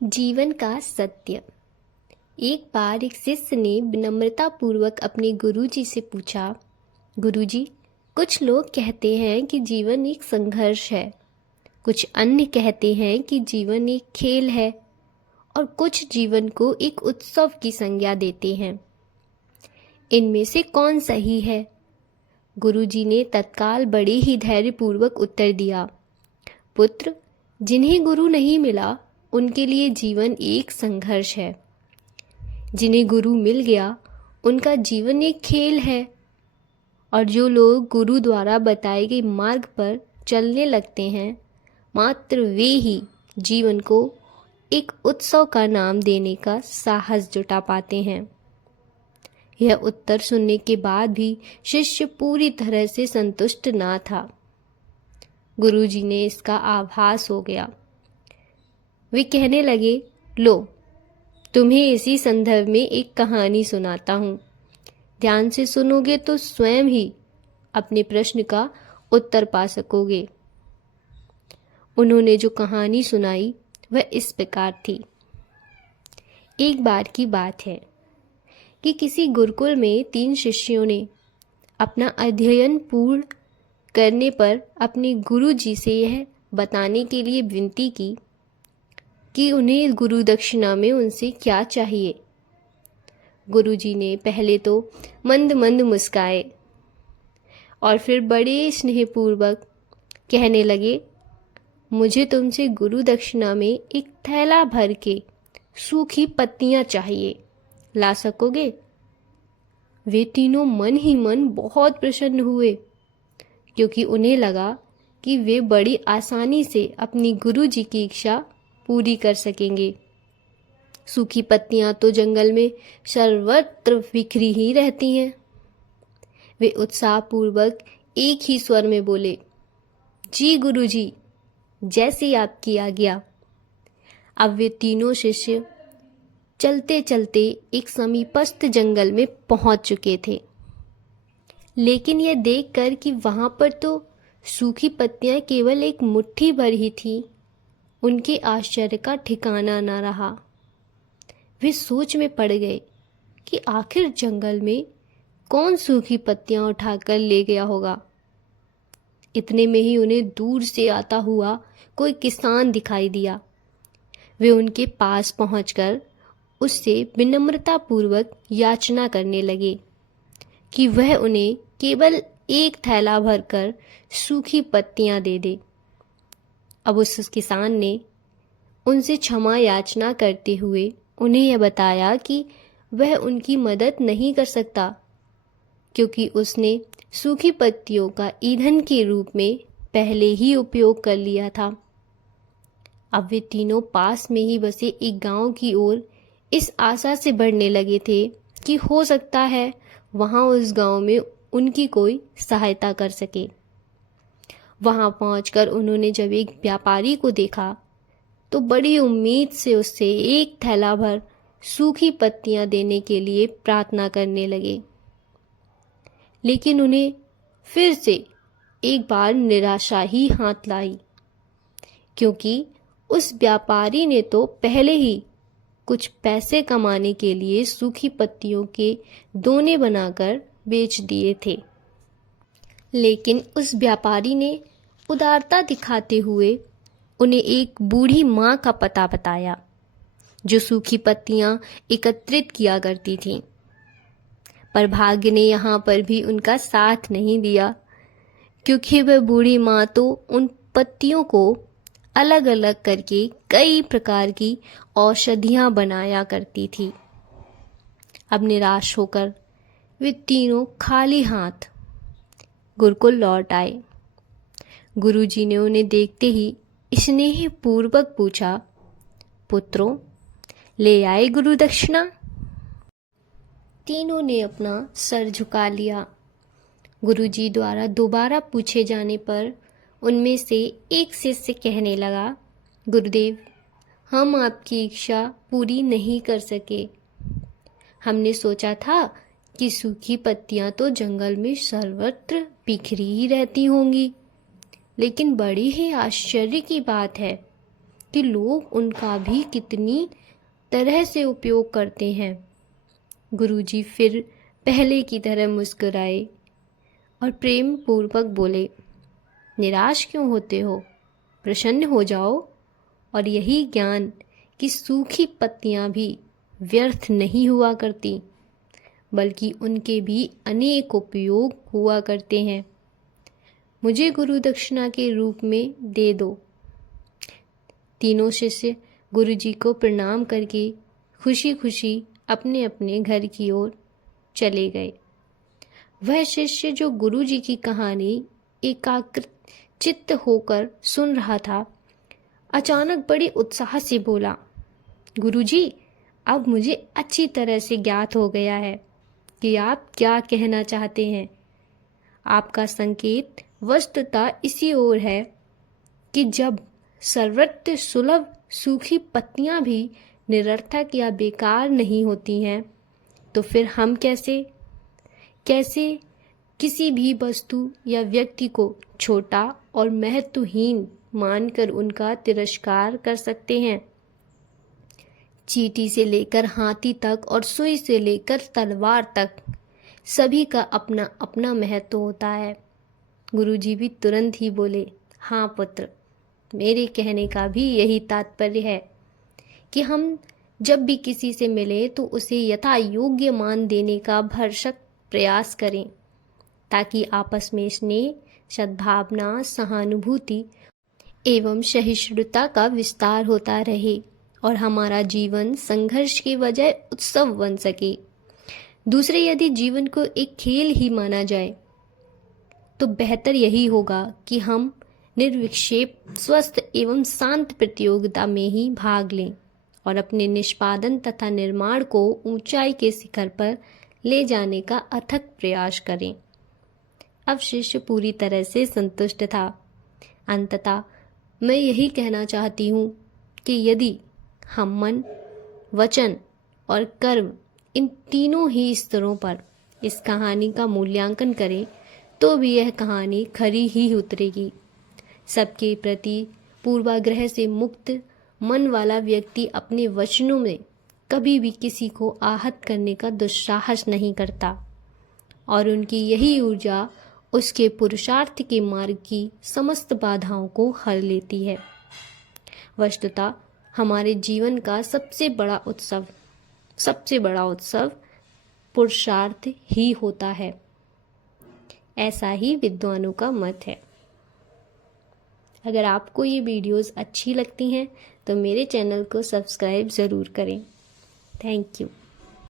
जीवन का सत्य। एक बार एक शिष्य ने विनम्रता पूर्वक अपने गुरुजी से पूछा, गुरुजी, कुछ लोग कहते हैं कि जीवन एक संघर्ष है, कुछ अन्य कहते हैं कि जीवन एक खेल है और कुछ जीवन को एक उत्सव की संज्ञा देते हैं। इनमें से कौन सही है? गुरुजी ने तत्काल बड़े ही धैर्यपूर्वक उत्तर दिया, पुत्र, जिन्हें गुरु नहीं मिला उनके लिए जीवन एक संघर्ष है। जिन्हें गुरु मिल गया उनका जीवन एक खेल है। और जो लोग गुरु द्वारा बताए गए मार्ग पर चलने लगते हैं, मात्र वे ही जीवन को एक उत्सव का नाम देने का साहस जुटा पाते हैं। यह उत्तर सुनने के बाद भी शिष्य पूरी तरह से संतुष्ट ना था। गुरुजी ने इसका आभास हो गया। वे कहने लगे, लो, तुम्हें इसी संदर्भ में एक कहानी सुनाता हूँ। ध्यान से सुनोगे तो स्वयं ही अपने प्रश्न का उत्तर पा सकोगे। उन्होंने जो कहानी सुनाई वह इस प्रकार थी। एक बार की बात है कि किसी गुरुकुल में 3 शिष्यों ने अपना अध्ययन पूर्ण करने पर अपने गुरु जी से यह बताने के लिए विनती की कि उन्हें गुरु दक्षिणा में उनसे क्या चाहिए। गुरुजी ने पहले तो मंद मंद मुस्काए और फिर बड़े स्नेहपूर्वक कहने लगे, मुझे तुमसे गुरु दक्षिणा में एक थैला भर के सूखी पत्तियां चाहिए, ला सकोगे? वे तीनों मन ही मन बहुत प्रसन्न हुए, क्योंकि उन्हें लगा कि वे बड़ी आसानी से अपनी गुरु जी की इच्छा पूरी कर सकेंगे। सूखी पत्तियां तो जंगल में सर्वत्र बिखरी ही रहती हैं। वे उत्साहपूर्वक एक ही स्वर में बोले, जी गुरुजी, जैसी आपकी आज्ञा। अब वे तीनों शिष्य चलते चलते एक समीपस्थ जंगल में पहुंच चुके थे। लेकिन यह देखकर कि वहां पर तो सूखी पत्तियां केवल एक मुट्ठी भर ही थी, उनके आश्चर्य का ठिकाना न रहा। वे सोच में पड़ गए कि आखिर जंगल में कौन सूखी पत्तियां उठाकर ले गया होगा। इतने में ही उन्हें दूर से आता हुआ कोई किसान दिखाई दिया। वे उनके पास पहुंचकर उससे विनम्रता पूर्वक याचना करने लगे कि वह उन्हें केवल एक थैला भरकर सूखी पत्तियां दे दे। अब उस किसान ने उनसे क्षमा याचना करते हुए उन्हें यह बताया कि वह उनकी मदद नहीं कर सकता, क्योंकि उसने सूखी पत्तियों का ईंधन के रूप में पहले ही उपयोग कर लिया था। अब वे तीनों पास में ही बसे एक गांव की ओर इस आशा से बढ़ने लगे थे कि हो सकता है वहां उस गांव में उनकी कोई सहायता कर सके। वहां पहुंचकर उन्होंने जब एक व्यापारी को देखा तो बड़ी उम्मीद से उससे एक थैला भर सूखी पत्तियां देने के लिए प्रार्थना करने लगे। लेकिन उन्हें फिर से एक बार निराशा ही हाथ लाई, क्योंकि उस व्यापारी ने तो पहले ही कुछ पैसे कमाने के लिए सूखी पत्तियों के दोने बनाकर बेच दिए थे। लेकिन उस व्यापारी ने उदारता दिखाते हुए उन्हें एक बूढ़ी माँ का पता बताया, जो सूखी पत्तियां एकत्रित किया करती थीं। पर भाग्य ने यहाँ पर भी उनका साथ नहीं दिया, क्योंकि वह बूढ़ी माँ तो उन पत्तियों को अलग अलग करके कई प्रकार की औषधियां बनाया करती थी। अब निराश होकर वे तीनों खाली हाथ गुरुकुल लौट आए। गुरुजी ने उन्हें देखते ही स्नेह पूर्वक पूछा, पुत्रों, ले आए गुरु दक्षिणा? तीनों ने अपना सर झुका लिया। गुरुजी द्वारा दोबारा पूछे जाने पर उनमें से एक शिष्य कहने लगा, गुरुदेव, हम आपकी इच्छा पूरी नहीं कर सके। हमने सोचा था कि सूखी पत्तियां तो जंगल में सर्वत्र बिखरी ही रहती होंगी, लेकिन बड़ी ही आश्चर्य की बात है कि लोग उनका भी कितनी तरह से उपयोग करते हैं। गुरुजी फिर पहले की तरह मुस्कुराए और प्रेम पूर्वक बोले, निराश क्यों होते हो, प्रसन्न हो जाओ। और यही ज्ञान कि सूखी पत्तियां भी व्यर्थ नहीं हुआ करती, बल्कि उनके भी अनेक उपयोग हुआ करते हैं। मुझे गुरु दक्षिणा के रूप में दे दो। तीनों शिष्य गुरुजी को प्रणाम करके खुशी खुशी अपने अपने घर की ओर चले गए। वह शिष्य जो गुरुजी की कहानी एकाग्र चित्त होकर सुन रहा था, अचानक बड़े उत्साह से बोला, गुरुजी, अब मुझे अच्छी तरह से ज्ञात हो गया है कि आप क्या कहना चाहते हैं। आपका संकेत वस्तुतः इसी ओर है कि जब सर्वत्र सुलभ सूखी पत्तियां भी निरर्थक या बेकार नहीं होती हैं, तो फिर हम कैसे किसी भी वस्तु या व्यक्ति को छोटा और महत्वहीन मानकर उनका तिरस्कार कर सकते हैं। चींटी से लेकर हाथी तक और सुई से लेकर तलवार तक सभी का अपना अपना महत्व होता है। गुरुजी भी तुरंत ही बोले, हाँ पुत्र, मेरे कहने का भी यही तात्पर्य है कि हम जब भी किसी से मिले तो उसे यथा योग्य मान देने का भरसक प्रयास करें, ताकि आपस में स्नेह, सद्भावना, सहानुभूति एवं सहिष्णुता का विस्तार होता रहे और हमारा जीवन संघर्ष की बजाय उत्सव बन सके। दूसरे, यदि जीवन को एक खेल ही माना जाए तो बेहतर यही होगा कि हम निर्विक्षेप, स्वस्थ एवं शांत प्रतियोगिता में ही भाग लें और अपने निष्पादन तथा निर्माण को ऊंचाई के शिखर पर ले जाने का अथक प्रयास करें। अब शिष्य पूरी तरह से संतुष्ट था। अंततः मैं यही कहना चाहती हूँ कि यदि हम मन, वचन और कर्म, इन तीनों ही स्तरों पर इस कहानी का मूल्यांकन करें तो भी यह कहानी खरी ही उतरेगी। सबके प्रति पूर्वाग्रह से मुक्त मन वाला व्यक्ति अपने वचनों में कभी भी किसी को आहत करने का दुस्साहस नहीं करता और उनकी यही ऊर्जा उसके पुरुषार्थ के मार्ग की समस्त बाधाओं को हर लेती है। वस्तुतः हमारे जीवन का सबसे बड़ा उत्सव पुरुषार्थ ही होता है। ऐसा ही विद्वानों का मत है। अगर आपको ये वीडियोस अच्छी लगती हैं तो मेरे चैनल को सब्सक्राइब ज़रूर करें। Thank you.